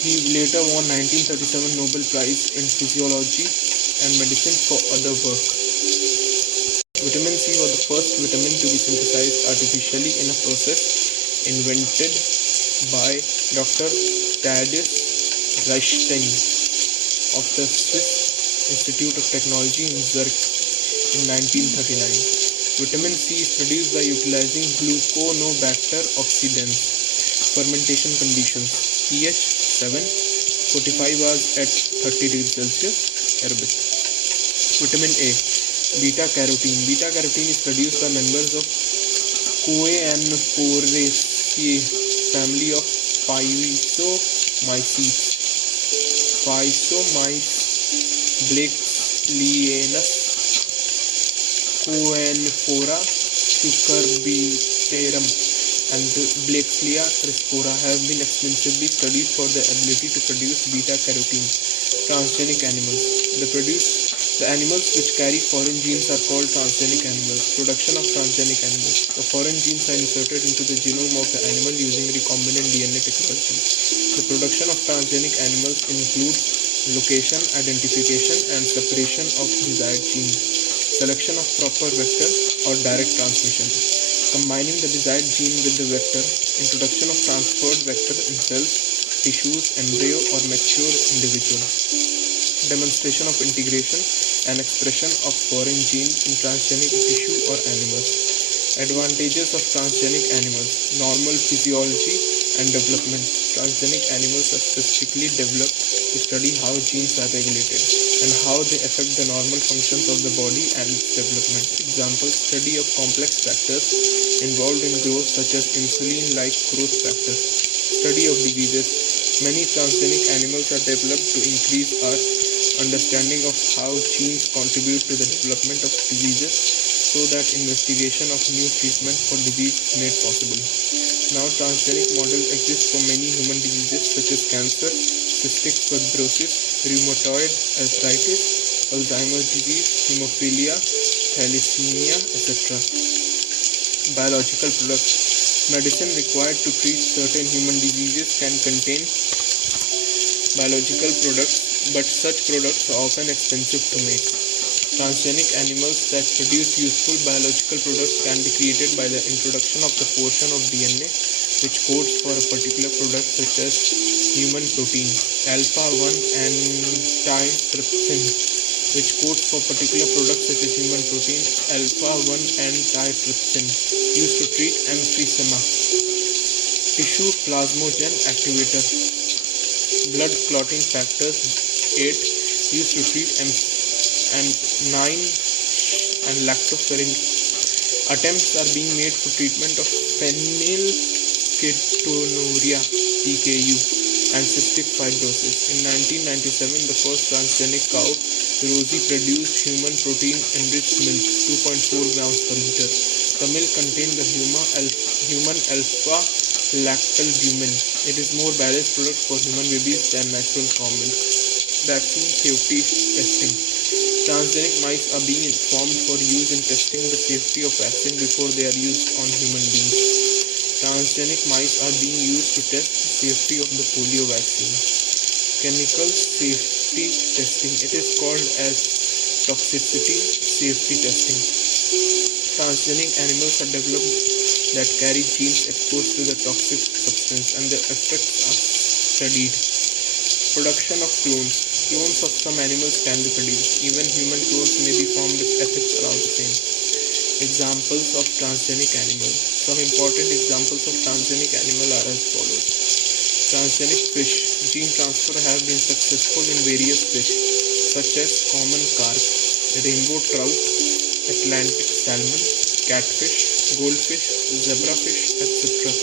He later won 1937 Nobel Prize in Physiology and Medicine for other work. Vitamin C was the first vitamin to be synthesized artificially in a process invented by Dr. Thaddeus Reichstein of the Swiss Institute of Technology in Zurich in 1939. Vitamin C is produced by utilizing gluconobacter oxidants. Fermentation conditions: pH 7, 45 hours at 30 degrees Celsius, aerobic. Vitamin A, beta-carotene. Beta-carotene is produced by members of Coenophoraceae family of physomycetes. Physomyces Blakeslieanus, Coenophora cucurbitarum, and Blakeslea crispora have been extensively studied for their ability to produce beta-carotene. Transgenic animals. The animals which carry foreign genes are called transgenic animals. Production of transgenic animals. The foreign genes are inserted into the genome of the animal using recombinant DNA technology. The production of transgenic animals includes location, identification, and separation of desired genes. Selection of proper vector or direct transmission. Combining the desired gene with the vector. Introduction of transferred vector in cells, tissues, embryo, or mature individual. Demonstration of integration and expression of foreign genes in transgenic tissue or animals. Advantages of transgenic animals. Normal physiology and development. Transgenic animals are specifically developed to study how genes are regulated and how they affect the normal functions of the body and its development. Example: study of complex factors involved in growth such as insulin-like growth factors. Study of diseases. Many transgenic animals are developed to increase our understanding of how genes contribute to the development of diseases so that investigation of new treatment for disease is made possible. Now, transgenic models exist for many human diseases such as cancer, cystic fibrosis, rheumatoid arthritis, Alzheimer's disease, hemophilia, thalassemia, etc. Biological products. Medicine required to treat certain human diseases can contain biological products, but such products are often expensive to make. Transgenic animals that produce useful biological products can be created by the introduction of the portion of DNA which codes for a particular product, such as human protein, alpha-1 antitrypsin, which codes for particular products such as human protein, alpha-1 antitrypsin, used to treat emphysema. Tissue plasmogen activator, blood clotting factors 8, used to treat and 9 and lactoferrin. Attempts are being made for treatment of phenylketonuria (PKU) and cystic fibrosis. In 1997, the first transgenic cow, Rosie, produced human protein-enriched milk, 2.4 grams per liter. The milk contained the human alpha-lactalbumin. It is more balanced product for human babies than natural cow milk. Vaccine safety testing. Transgenic mice are being informed for use in testing the safety of vaccine before they are used on human beings. Transgenic mice are being used to test the safety of the polio vaccine. Chemical safety testing. It is called as toxicity safety testing. Transgenic animals are developed that carry genes exposed to the toxic substance, and their effects are studied. Production of clones. Clones of some animals can be produced. Even human clones may be formed if ethics allow the same. Examples of transgenic animals. Some important examples of transgenic animal are as follows. Transgenic fish. Gene transfer has been successful in various fish such as common carp, rainbow trout, Atlantic salmon, catfish, goldfish, zebrafish, etc.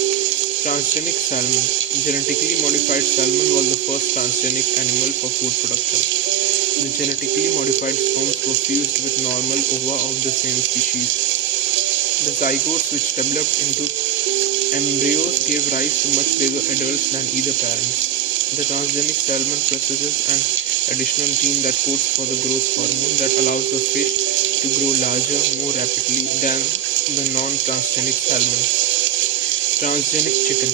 Transgenic salmon. Genetically modified salmon was the first transgenic animal for food production. The genetically modified sperms were fused with normal ova of the same species. The zygotes which developed into embryos gave rise to much bigger adults than either parents. The transgenic salmon possesses an additional gene that codes for the growth hormone that allows the fish to grow larger more rapidly than the non-transgenic salmon. Transgenic chicken.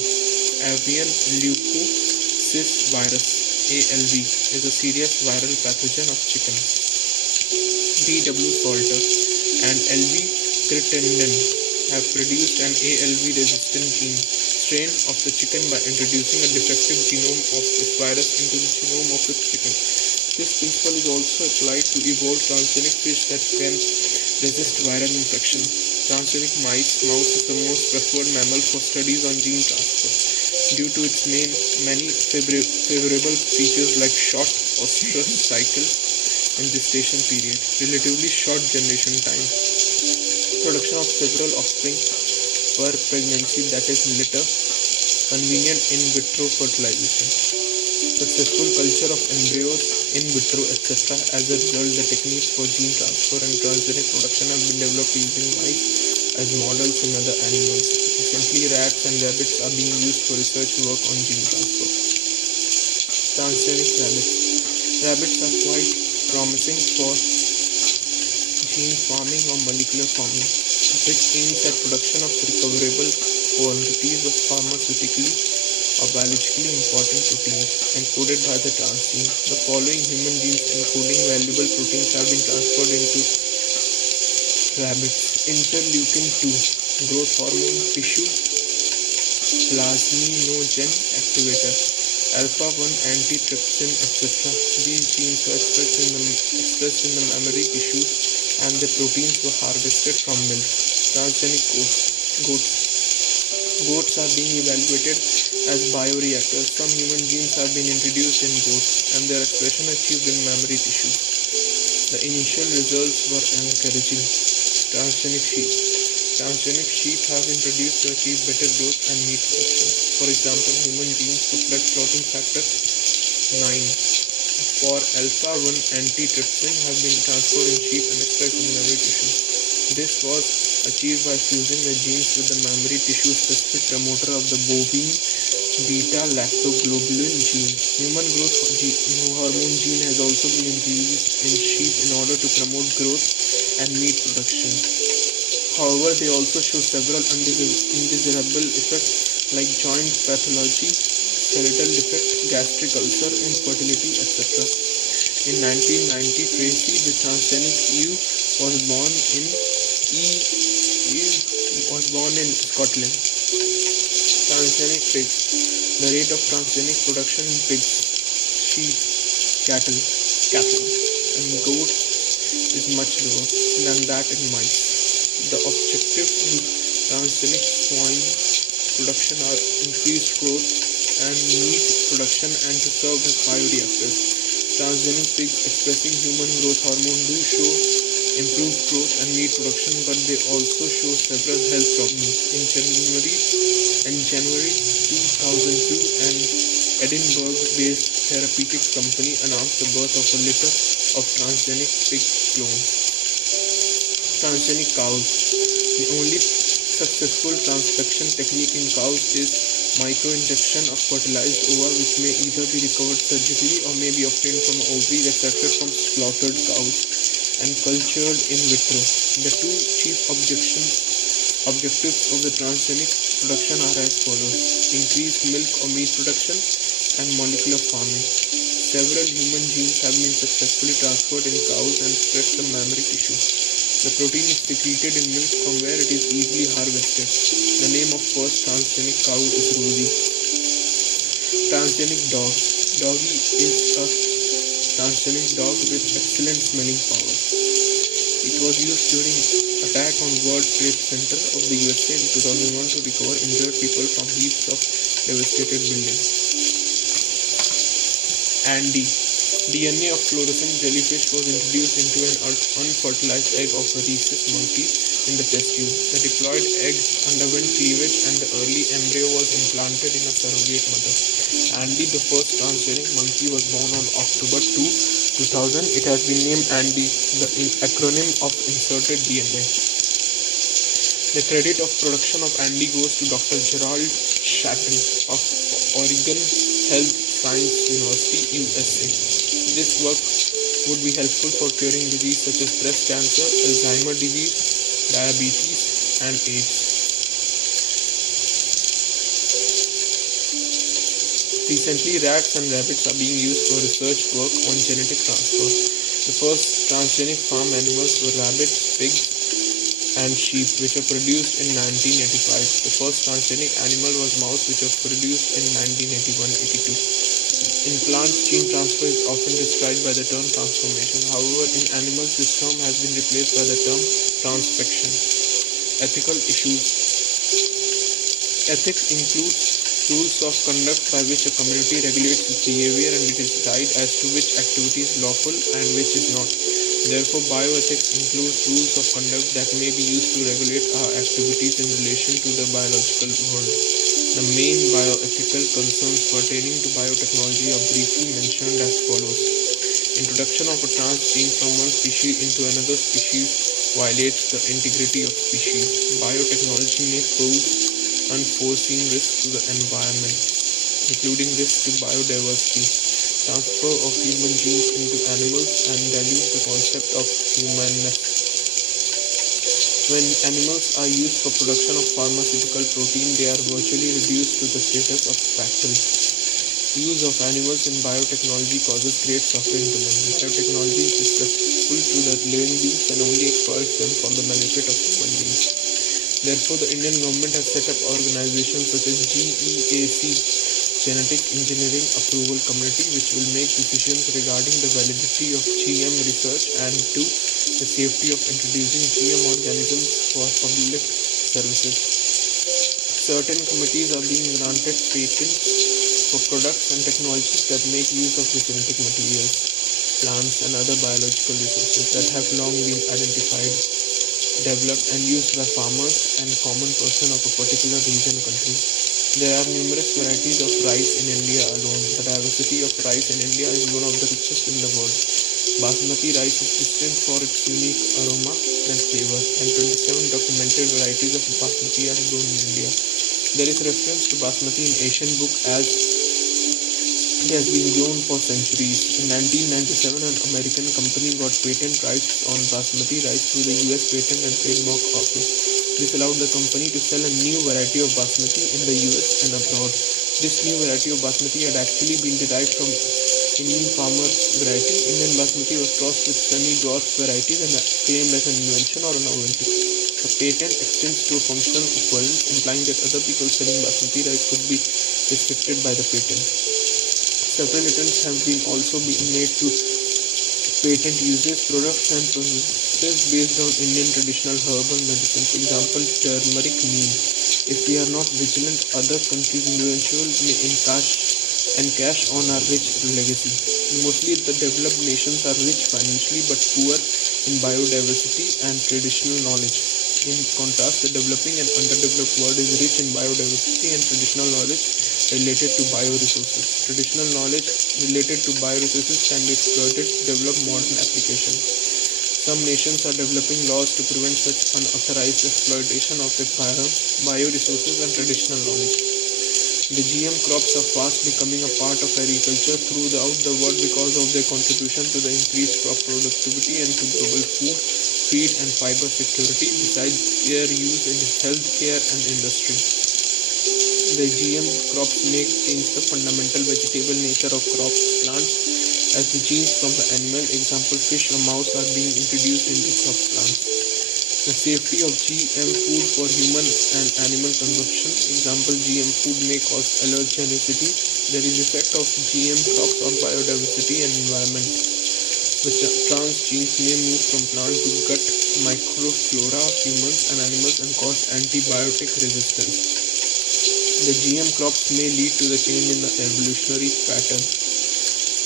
Avian leukocyst virus (ALV) is a serious viral pathogen of chickens. D.W. Salter and L.V. Crittenden have produced an ALV-resistant strain of the chicken by introducing a defective genome of this virus into the genome of the chicken. This principle is also applied to evolved transgenic fish that can resist viral infection. Transgenic mouse is the most preferred mammal for studies on gene transfer due to its many favorable features like short oestrus cycle and gestation period, relatively short generation time, production of several offspring per pregnancy, that is litter, convenient in vitro fertilization, successful culture of embryos in vitro, etc. As a result, the techniques for gene transfer and transgenic production have been developed using mice as models in other animals. Recently, rats and rabbits are being used for research work on gene transfer. Transgenic rabbits. Rabbits are quite promising for gene farming or molecular farming, which aims at production of recoverable quantities of pharmaceutically or biologically important proteins encoded by the transgene. The following human genes encoding valuable proteins have been transferred into rabbits. Interleukin-2, growth hormone, tissue plasminogen activator, alpha-1 antitrypsin, etc. These genes were expressed in the mammary tissues, and the proteins were harvested from milk. Transgenic goats. Goats are being evaluated as bioreactors. Some human genes have been introduced in goats, and their expression achieved in mammary tissues. The initial results were encouraging. Transgenic sheep. Transgenic sheep have been produced to achieve better growth and meat production. For example, human genes for blood clotting factor 9 for alpha-1 antitrypsin have been transferred in sheep and expressed in mammary tissue. This was achieved by fusing the genes with the mammary tissue specific promoter of the bovine beta-lactoglobulin gene. Human growth hormone gene has also been introduced in sheep in order to promote growth and meat production. However, they also show several undesirable effects like joint pathology, skeletal defect, gastric ulcer, infertility, etc. In 1990, Tracy, the transgenic ewe, was born in Scotland. Transgenic pigs. The rate of transgenic production in pigs, sheep, cattle, and goats is much lower than that in mice. The objective in transgenic swine production are increased growth and meat production and to serve as bioreactors. Transgenic pigs expressing human growth hormone do show improved growth and meat production, but they also show several health problems. In January 2002, an Edinburgh-based therapeutics company announced the birth of a litter of transgenic pig clones. Transgenic cows. The only successful transfection technique in cows is microinjection of fertilized ova, which may either be recovered surgically or may be obtained from ovaries extracted from slaughtered cows and cultured in vitro. The two chief objectives of the transgenic production are as follows: increased milk or meat production and molecular farming. Several human genes have been successfully transferred in cows and expressed the mammary tissue. The protein is secreted in milk from where it is easily harvested. The name of first transgenic cow is Rosie. Transgenic dog. Doggy is a transgenic dog with excellent smelling power. It was used during attack on World Trade Center of the USA in 2001 to recover injured people from heaps of devastated buildings. Andy. DNA of fluorescent jellyfish was introduced into an unfertilized egg of a rhesus monkey in the test tube. The diploid egg underwent cleavage and the early embryo was implanted in a surrogate mother. Andy, the first transgenic monkey, was born on October 2, 2000. It has been named Andy, the acronym of inserted DNA. The credit of production of Andy goes to Dr. Gerald Chapin of Oregon Health Science University, USA. This work would be helpful for curing diseases such as breast cancer, Alzheimer's disease, diabetes, and AIDS. Recently, rats and rabbits are being used for research work on genetic transfer. The first transgenic farm animals were rabbits, pigs, and sheep, which were produced in 1985. The first transgenic animal was mouse, which was produced in 1981-82. In plants, gene transfer is often described by the term transformation. However, in animals, this term has been replaced by the term transfection. Ethical issues. Ethics includes rules of conduct by which a community regulates its behavior and it is decide as to which activity is lawful and which is not. Therefore, bioethics includes rules of conduct that may be used to regulate our activities in relation to the biological world. The main bioethical concerns pertaining to biotechnology are briefly mentioned as follows. Introduction of a transgene from one species into another species violates the integrity of species. Biotechnology may pose unforeseen risks to the environment, including risks to biodiversity. Transfer of human genes into animals and dilute the concept of humanness. When animals are used for production of pharmaceutical protein, they are virtually reduced to the status of factory. Use of animals in biotechnology causes great suffering to them. Biotechnology is disrespectful to the living beings and only exploits them for the benefit of human beings. Therefore, the Indian government has set up organizations such as GEAC, Genetic Engineering Approval Committee, which will make decisions regarding the validity of GM research and the safety of introducing GM organisms for public services. Certain committees are being granted patents for products and technologies that make use of the genetic materials, plants and other biological resources that have long been identified, developed and used by farmers and common person of a particular region or country. There are numerous varieties of rice in India alone. The diversity of rice in India is one of the richest in the world. Basmati rice is distinct for its unique aroma and flavor, and 27 documented varieties of basmati are grown in India. There is reference to basmati in Asian book as it has been grown for centuries. In 1997, an American company got patent rights on basmati rice through the US Patent and Trademark Office. This allowed the company to sell a new variety of basmati in the US and abroad. This new variety of basmati had actually been derived from Indian farmer's variety. Indian basmati was crossed with semi-dwarf varieties and claimed as an invention or a novelty. The patent extends to a functional equivalence, implying that other people selling basmati rice could be restricted by the patent. Several attempts have also been made to patent uses, products and processes based on Indian traditional herbal medicine. For example, turmeric neem. If we are not vigilant, other countries' individuals may encash on our rich legacy. Mostly the developed nations are rich financially but poor in biodiversity and traditional knowledge. In contrast, the developing and underdeveloped world is rich in biodiversity and traditional knowledge related to bioresources. Traditional knowledge related to bioresources can be exploited to develop modern applications. Some nations are developing laws to prevent such unauthorized exploitation of their bioresources and traditional knowledge. The GM crops are fast becoming a part of agriculture throughout the world because of their contribution to the increased crop productivity and to global food, feed and fiber security, besides their use in healthcare and industry. The GM crops may change the fundamental vegetable nature of plants as the genes from the animal, example fish or mouse, are being introduced into crop plants. The safety of GM food for human and animal consumption, example GM food may cause allergenicity. There is effect of GM crops on biodiversity and environment. The transgenes may move from plant to gut microflora of humans and animals and cause antibiotic resistance. The GM crops may lead to the change in the evolutionary pattern.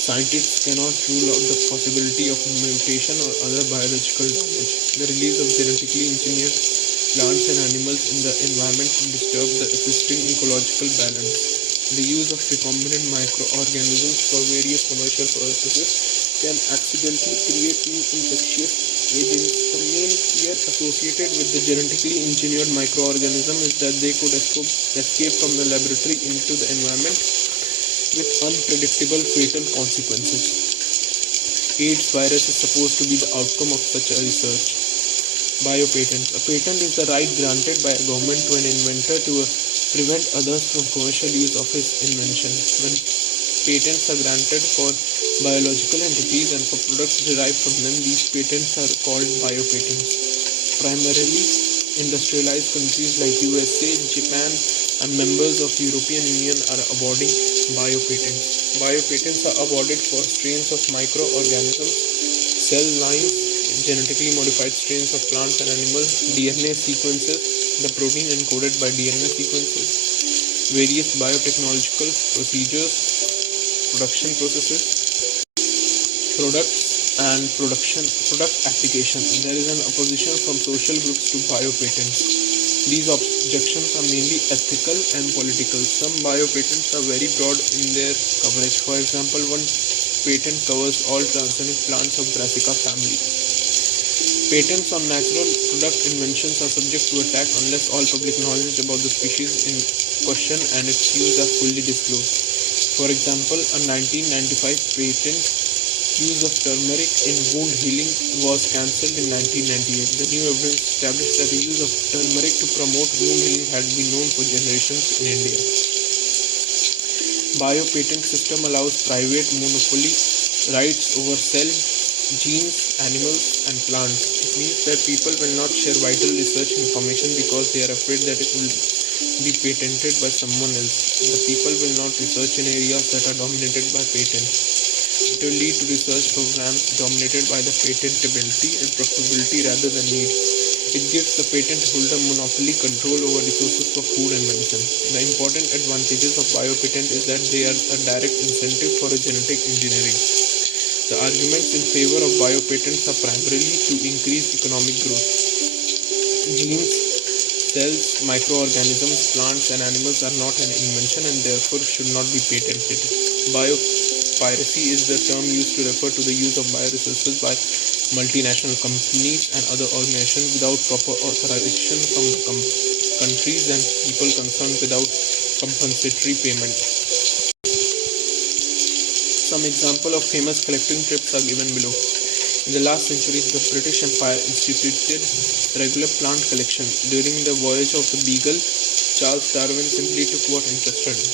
Scientists cannot rule out the possibility of mutation or other biological damage. The release of genetically engineered plants and animals in the environment could disturb the existing ecological balance. The use of recombinant microorganisms for various commercial purposes can accidentally create new infectious agents. The main fear associated with the genetically engineered microorganism is that they could escape from the laboratory into the environment with unpredictable fatal consequences. AIDS virus is supposed to be the outcome of such a research. Biopatents. A patent is the right granted by a government to an inventor to prevent others from commercial use of his invention. When patents are granted for biological entities and for products derived from them, these patents are called biopatents. Primarily, industrialized countries like USA, Japan, and members of European Union are awarding biopatents. Biopatents are awarded for strains of microorganisms, cell lines, genetically modified strains of plants and animals, DNA sequences, the protein encoded by DNA sequences, various biotechnological procedures, production processes, products and product application. There is an opposition from social groups to biopatents. These objections are mainly ethical and political. Some biopatents are very broad in their coverage. For example, one patent covers all transgenic plants of Brassica family. Patents on natural product inventions are subject to attack unless all public knowledge about the species in question and its use are fully disclosed. For example, a 1995 patent use of turmeric in wound healing was cancelled in 1998. The new evidence established that the use of turmeric to promote wound healing had been known for generations in India. Biopatent system allows private monopoly rights over cell, genes, animals and plants. It means that people will not share vital research information because they are afraid that it will be patented by someone else. The people will not research in areas that are dominated by patents. It will lead to research programs dominated by the patentability and profitability rather than need. It gives the patent holder monopoly control over resources for food and medicine. The important advantages of biopatent is that they are a direct incentive for genetic engineering. The arguments in favor of biopatents are primarily to increase economic growth. Genes, cells, microorganisms, plants and animals are not an invention and therefore should not be patented. Biopiracy is the term used to refer to the use of bioresources by multinational companies and other organizations without proper authorization from the countries and people concerned without compensatory payment. Some example of famous collecting trips are given below. In the last century, the British Empire instituted regular plant collection. During the voyage of the Beagle, Charles Darwin simply took what interested him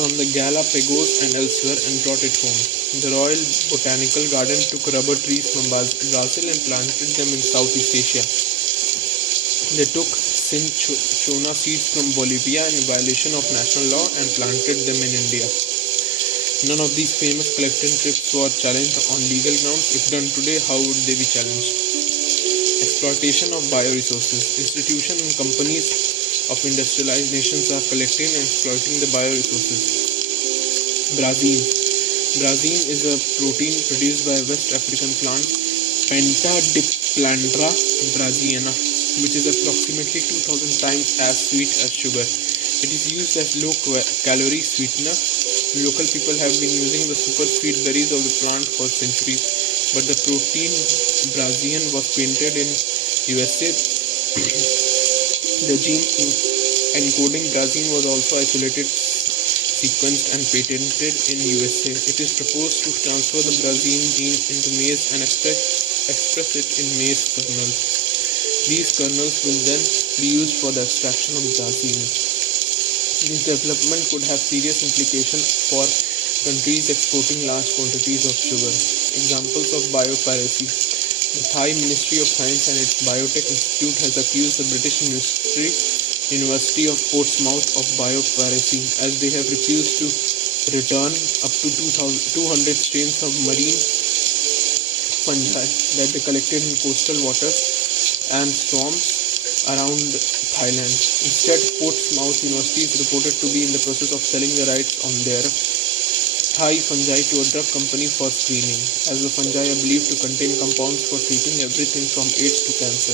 from the Galapagos and elsewhere and brought it home. The Royal Botanical Garden took rubber trees from Brazil and planted them in Southeast Asia. They took cinchona seeds from Bolivia in violation of national law and planted them in India. None of these famous collecting trips were challenged on legal grounds. If done today, how would they be challenged? Exploitation of bioresources. Institutions and companies of industrialized nations are collecting and exploiting the bioresources. Brazil. Brazil is a protein produced by West African plant Pentadiplandra brasiliana, which is approximately 2000 times as sweet as sugar. It is used as low-calorie sweetener. Local people have been using the super sweet berries of the plant for centuries, but the protein Brazilian was patented in USA. The gene encoding Brazilian was also isolated, sequenced and patented in USA. It is proposed to transfer the Brazilian gene into maize and express it in maize kernels. These kernels will then be used for the extraction of Brazilian. This development could have serious implications for countries exporting large quantities of sugar. Examples of biopiracy. The Thai Ministry of Science and its Biotech Institute has accused the British University of Portsmouth of biopiracy, as they have refused to return up to 200 strains of marine fungi that they collected in coastal waters and swamps around Thailand. Instead, Portsmouth University is reported to be in the process of selling the rights on their Thai fungi to a drug company for screening, as the fungi are believed to contain compounds for treating everything from AIDS to cancer,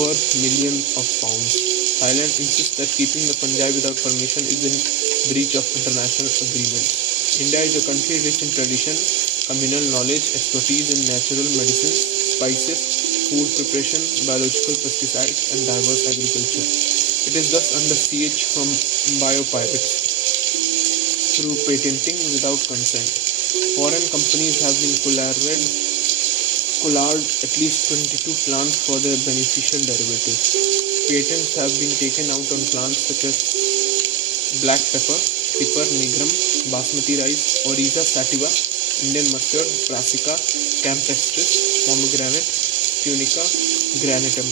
worth millions of pounds. Thailand insists that keeping the fungi without permission is in breach of international agreements. India is a country rich in tradition, communal knowledge, expertise in natural medicines, spices, food preparation, biological pesticides, and diverse agriculture. It is thus under siege from biopirates through patenting without consent. Foreign companies have been collared at least 22 plants for their beneficial derivatives. Patents have been taken out on plants such as black pepper, Piper nigrum, basmati rice, Oryza sativa, Indian mustard, Brassica, campestris, pomegranate, Tunica granatum,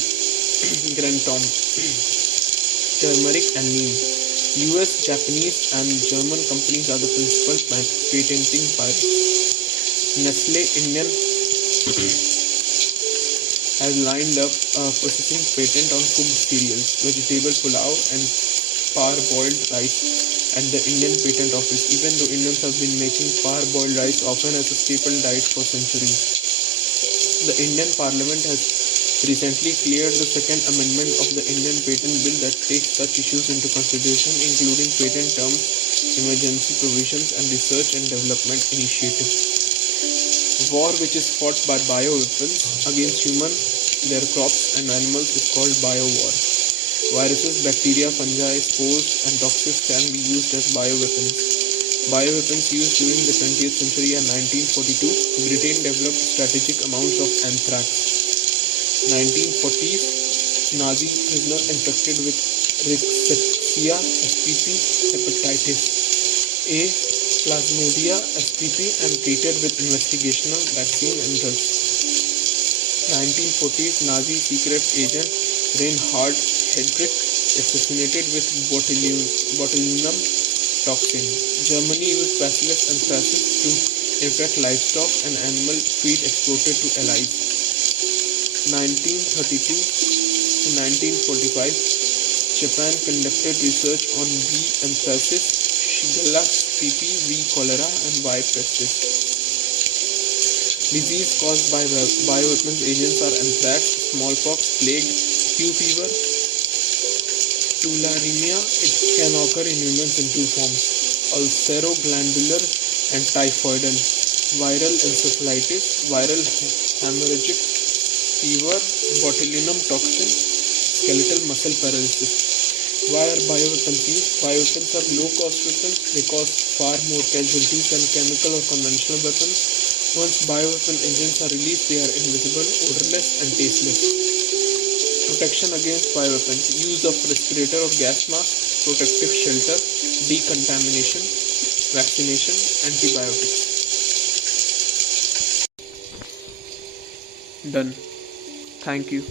turmeric and neem. US, Japanese and German companies are the principal patenting pirates. Nestle Indian has lined up a processing patent on cooked cereals, vegetable pulao and parboiled rice at the Indian Patent Office, even though Indians have been making parboiled rice often as a staple diet for centuries. The Indian Parliament has recently cleared the second amendment of the Indian Patent Bill that takes such issues into consideration, including patent terms, emergency provisions, and research and development initiatives. War which is fought by bioweapons against humans, their crops, and animals is called biowar. Viruses, bacteria, fungi, spores, and toxins can be used as bioweapons. Bioweapons used during the 20th century and 1942, Britain developed strategic amounts of anthrax. 1940s, Nazi prisoner infected with Rickettsia spp, hepatitis A, Plasmodia spp, and treated with investigational vaccine and drugs. 1940s, Nazi secret agent Reinhard Heydrich assassinated with botulinum toxin. Germany used Bacillus anthracis to infect livestock and animal feed exported to Allies. 1932 to 1945, Japan conducted research on B. anthracis, Shigella spp, V. cholera, and Y. pestis. Disease caused by bioweapons agents are anthrax, smallpox, plague, Q fever, tularemia. It can occur in humans in two forms: ulceroglandular and typhoidal, viral encephalitis, viral hemorrhagic fever, botulinum toxin, skeletal muscle paralysis. Why are bioweapons used? Bioweapons are low-cost weapons. They cause far more casualties than chemical or conventional weapons. Once bioweapon engines are released, they are invisible, odorless, and tasteless. Protection against bioweapons, use of respirator or gas mask, protective shelter, decontamination, vaccination, antibiotics. Done. Thank you.